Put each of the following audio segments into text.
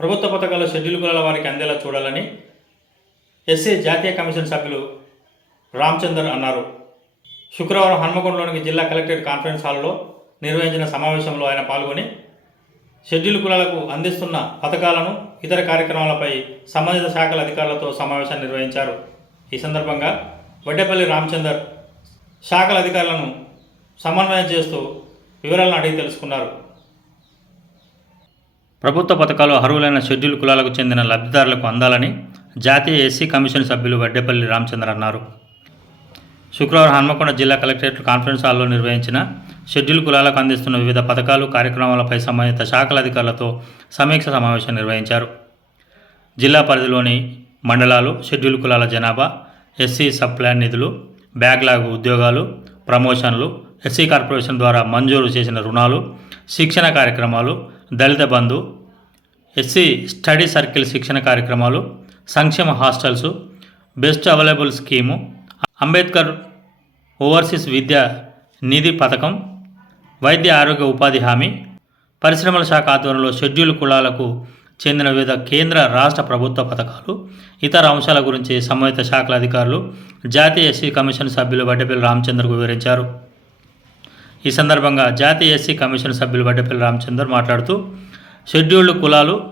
ప్రభుత్వ పథకాలు షెడ్యూల్ కులాల వారికి అందేలా చూడాలని ఎస్సీ జాతీయ కమిషన్ సభ్యులు రామచందర్ అన్నారు. శుక్రవారం హన్మకొండలోని జిల్లా కలెక్టరేట్ కాన్ఫరెన్స్ హాల్లో నిర్వహించిన సమావేశంలో ఆయన పాల్గొని షెడ్యూల్ కులాలకు అందిస్తున్న పథకాలను ఇతర కార్యక్రమాలపై సంబంధిత శాఖల అధికారులతో సమావేశాన్ని నిర్వహించారు. ఈ సందర్భంగా వడ్డేపల్లి రామచందర్ శాఖల అధికారులను సమన్వయం చేస్తూ వివరాలను అడిగి తెలుసుకున్నారు. ప్రభుత్వ పథకాలు అర్హులైన షెడ్యూల్ కులాలకు చెందిన లబ్ధిదారులకు అందాలని జాతీయ ఎస్సీ కమిషన్ సభ్యులు వడ్డేపల్లి రామచంద్ర అన్నారు. శుక్రవారం హన్మకొండ జిల్లా కలెక్టరేట్ కాన్ఫరెన్స్ హాల్లో నిర్వహించిన షెడ్యూల్ కులాలకు అందిస్తున్న వివిధ పథకాలు కార్యక్రమాలపై సంబంధిత శాఖల అధికారులతో సమీక్ష సమావేశం నిర్వహించారు. జిల్లా పరిధిలోని మండలాలు షెడ్యూల్ కులాల జనాభా ఎస్సీ సబ్ ప్లాన్ నిధులు బ్యాక్లాగ్ ఉద్యోగాలు ప్రమోషన్లు ఎస్సీ కార్పొరేషన్ ద్వారా మంజూరు చేసిన రుణాలు శిక్షణ కార్యక్రమాలు Dalit Bandhu SC study circle శిక్షణ కార్యక్రమాలు సంక్షేమ hostels best available scheme Ambedkar overseas Vidya Nidhi పథకం వైద్య ఆరోగ్య ఉపాధి హామీ పరిశ్రమల శాఖ ఆధ్వర్యంలో షెడ్యూల్ కులాలకు చెందిన వివిధ కేంద్ర రాష్ట్ర ప్రభుత్వ పథకాలు ఇతర అంశాల గురించి సంబంధిత శాఖల అధికారులు జాతీయ ఎస్సీ కమిషన్ సభ్యులు వడ్డపల్లి రామచంద్రకు వివరించారు. ఈ సందర్భంగా జాతీయ ఎస్సీ కమిషన్ సభ్యులు వడ్డపల్లి రామచందర్ మాట్లాడుతూ షెడ్యూల్డ్ కులాలు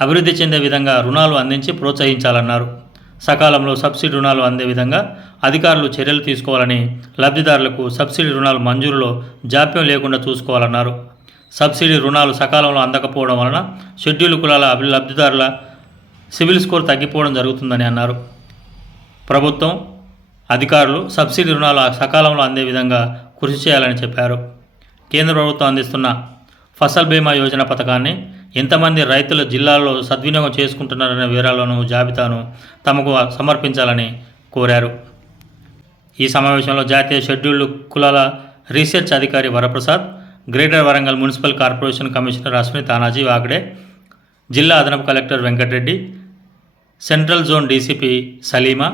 అభివృద్ధి చెందే విధంగా రుణాలు అందించి ప్రోత్సహించాలన్నారు. సకాలంలో సబ్సిడీ రుణాలు అందే విధంగా అధికారులు చర్యలు తీసుకోవాలని లబ్ధిదారులకు సబ్సిడీ రుణాలు మంజూరులో జాప్యం లేకుండా చూసుకోవాలన్నారు. సబ్సిడీ రుణాలు సకాలంలో అందకపోవడం వలన షెడ్యూల్ కులాల అభి- లబ్ధిదారుల సివిల్ స్కోర్ తగ్గిపోవడం జరుగుతుందని అన్నారు. ప్రభుత్వం అధికారులు సబ్సిడీ రుణాలు సకాలంలో అందే విధంగా కృషి చేయాలని చెప్పారు. కేంద్ర ప్రభుత్వం అందిస్తున్న ఫసల్ బీమా యోజన పథకాన్ని ఎంతమంది రైతులు జిల్లాల్లో సద్వినియోగం చేసుకుంటున్నారనే వివరాలను జాబితాను తమకు సమర్పించాలని కోరారు. ఈ సమావేశంలో జాతీయ షెడ్యూల్డ్ కులాల రీసెర్చ్ అధికారి Varaprasad greater Warangal municipal corporation commissioner Ashwini Tanaji Wagde జిల్లా అదనపు collector Venkatareddy central zone DCP Salima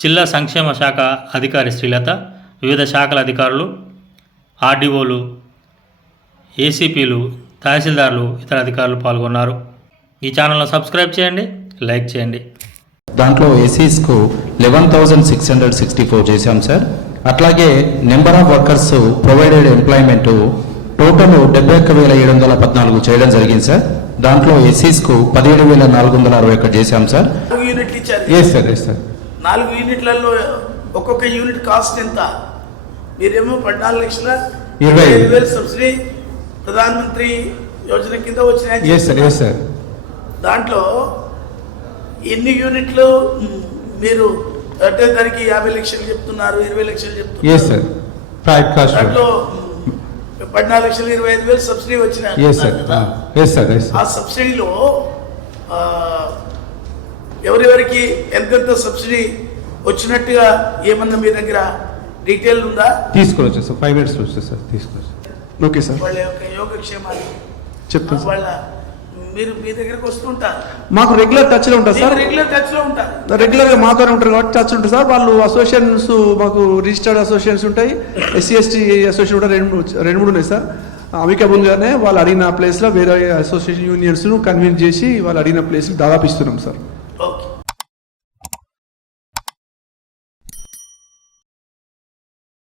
జిల్లా సంక్షేమ శాఖ అధికారి శ్రీలత వివిధ శాఖల అధికారులు ఆర్డీఓలు ఏసీపీలు తహసీల్దార్లు ఇతర అధికారులు పాల్గొన్నారు. ఈ ఛానల్ను సబ్స్క్రైబ్ చేయండి లైక్ చేయండి. దాంట్లో ఎస్సీస్కు eleven thousand six hundred sixty four చేశాం సార్. అట్లాగే number of workers provided employment total డెబ్బై ఒక్క వేల ఏడు వందల పద్నాలుగు చేయడం జరిగింది సార్. దాంట్లో ఎస్సీస్కు పదిహేడు వేల నాలుగు వందల అరవై ఒకటి చేశాం సార్. నాలుగు యూనిట్లు ఇచ్చారు. ఎస్ సార్ ఎస్ సార్ నాలుగు యూనిట్లలో ఒక్కొక్క యూనిట్ కాస్ట్ ఎంత? మీరేమో పద్నాలుగు లక్షల ఇరవై. ఐదు. వేలు సబ్సిడీ ప్రధానమంత్రి యోజన కింద సార్ దాంట్లో ఎన్ని యూనిట్లు మీరు అంటే దానికి యాభై లక్షలు చెప్తున్నారు ఇరవై లక్షలు చెప్తున్నారు? సార్ ప్రైవేట్ కాస్ట్ దాంట్లో పద్నాలుగు లక్షల ఇరవై ఐదు వేలు సబ్సిడీ వచ్చిన ఎస్ ఆ సబ్సిడీలో ఎవరెవరికి ఎంతెంత సబ్సిడీ వచ్చినట్టుగా ఏమన్నా మీ దగ్గర డీటెయిల్ ఉందా? తీసుకొని సార్ ఫైవ్ మినిట్స్ వచ్చేసి సార్ తీసుకొచ్చి ఓకే సార్. వాళ్ళ యొక్క యోగక్షేమాలు. చెప్తాను వాళ్ళ మీరు మీ దగ్గరకు వస్తుంటారు మాకు రెగ్యులర్ టచ్లో ఉంటారు సార్. రెగ్యులర్ టచ్లో ఉంటారు. రెగ్యులర్గా మాతోనే ఉంటారు కాబట్టి టచ్ ఉంటుంది సార్. వాళ్ళు అసోసియేషన్స్ మాకు రిజిస్టర్డ్ అసోసియేషన్స్ ఉంటాయి. ఎస్సీ ఎస్టీ అసోసియేషన్ కూడా రెండు మూడు- రెండు మూడు ఉన్నాయి సార్. అమికబుల్ గానే వాళ్ళు అడిగిన ప్లేస్లో వేరే అసోసియేషన్ యూనియన్స్ను కన్విన్స్ చేసి వాళ్ళు అడిగిన ప్లేస్ దాదాపు ఇస్తున్నాం సార్.